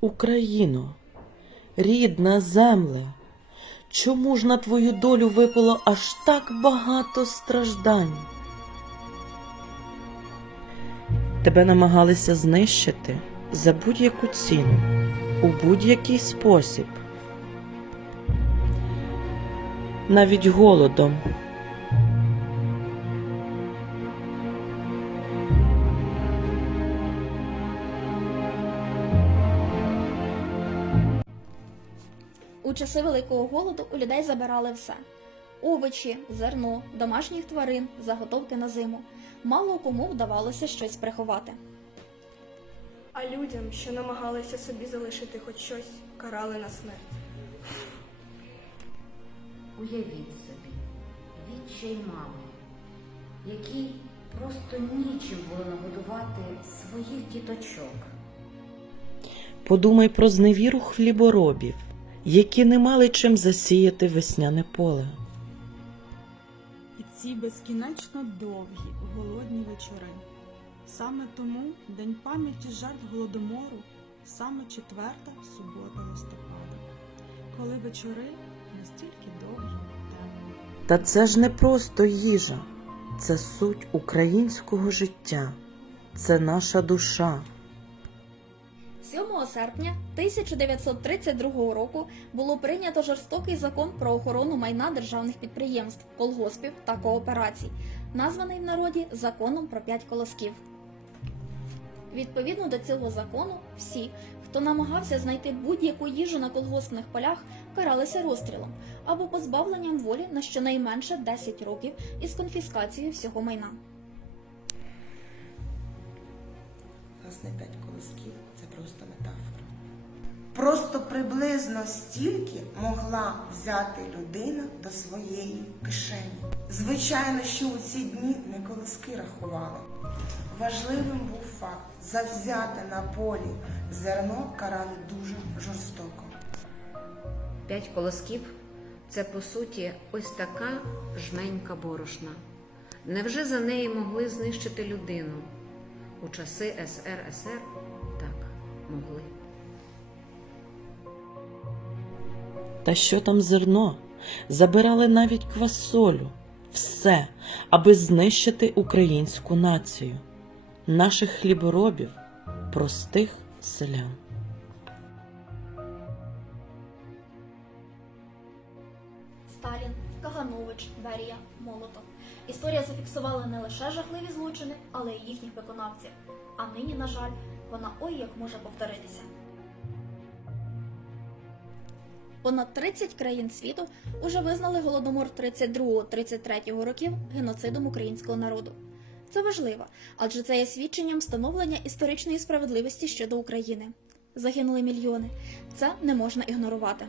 Україно, рідна земле, чому ж на твою долю випало аж так багато страждань? Тебе намагалися знищити за будь-яку ціну, у будь-який спосіб. Навіть голодом. У часи Великого голоду у людей забирали все: овочі, зерно, домашніх тварин, заготовки на зиму. Мало кому вдавалося щось приховати. А людям, що намагалися собі залишити хоч щось, карали на смерть. Уявіть собі, відчай мами, якій просто нічим було нагодувати своїх діточок. Подумай про зневіру хліборобів, які не мали чим засіяти весняне поле. І ці безкінечно довгі голодні вечори. Саме тому День пам'яті жертв голодомору саме четверта субота листопада, коли вечори настільки довгі темні. Та це ж не просто їжа, це суть українського життя, це наша душа. 7 серпня 1932 року було прийнято жорстокий закон про охорону майна державних підприємств, колгоспів та кооперацій, названий в народі законом про п'ять колосків. Відповідно до цього закону, всі, хто намагався знайти будь-яку їжу на колгоспних полях, каралися розстрілом або позбавленням волі на щонайменше 10 років із конфіскацією всього майна. Власне, п'ять колосків просто метафора. Просто приблизно стільки могла взяти людина до своєї кишені. Звичайно, що у ці дні не колоски рахували. Важливим був факт завзяти на полі зерно карали дуже жорстоко. П'ять колосків це по суті ось така жменька борошна. Невже за неї могли знищити людину? У часи СРСР могли. Та що там зерно? Забирали навіть квасолю, все, аби знищити українську націю, наших хліборобів, простих селян. Сталін, Каганович, Берія, Молотов. Історія зафіксувала не лише жахливі злочини, але й їхніх виконавців. А нині, на жаль, вона ой як може повторитися. Понад 30 країн світу уже визнали голодомор 32-33 років геноцидом українського народу. Це важливо, адже це є свідченням встановлення історичної справедливості щодо України. Загинули мільйони. Це не можна ігнорувати.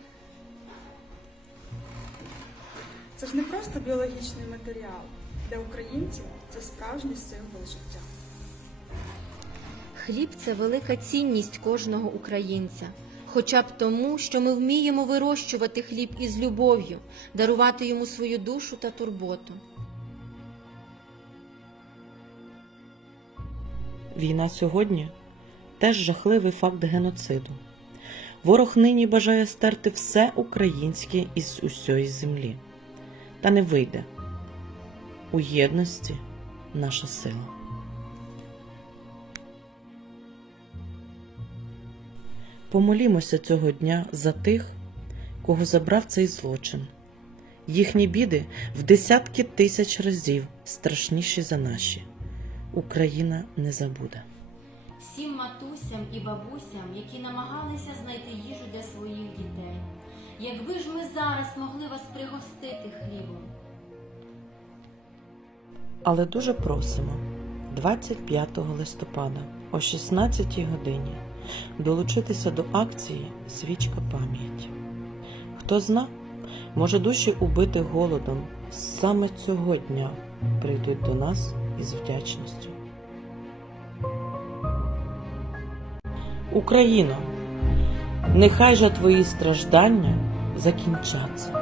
Це ж не просто біологічний матеріал. Для українців це справжній символ життя. Хліб це велика цінність кожного українця, хоча б тому, що ми вміємо вирощувати хліб із любов'ю, дарувати йому свою душу та турботу. Війна сьогодні теж жахливий факт геноциду. Ворог нині бажає стерти все українське із усьої землі. Та не вийде. У єдності наша сила. Помолімося цього дня за тих, кого забрав цей злочин. Їхні біди в десятки тисяч разів страшніші за наші. Україна не забуде. Всім матусям і бабусям, які намагалися знайти їжу для своїх дітей. Якби ж ми зараз могли вас пригостити хлібом. Але дуже просимо 25 листопада о 16 годині долучитися до акції Свічка пам'яті. Хто зна, може душі убитих голодом саме цього дня прийдуть до нас із вдячністю. Україно, нехай же твої страждання закінчаться.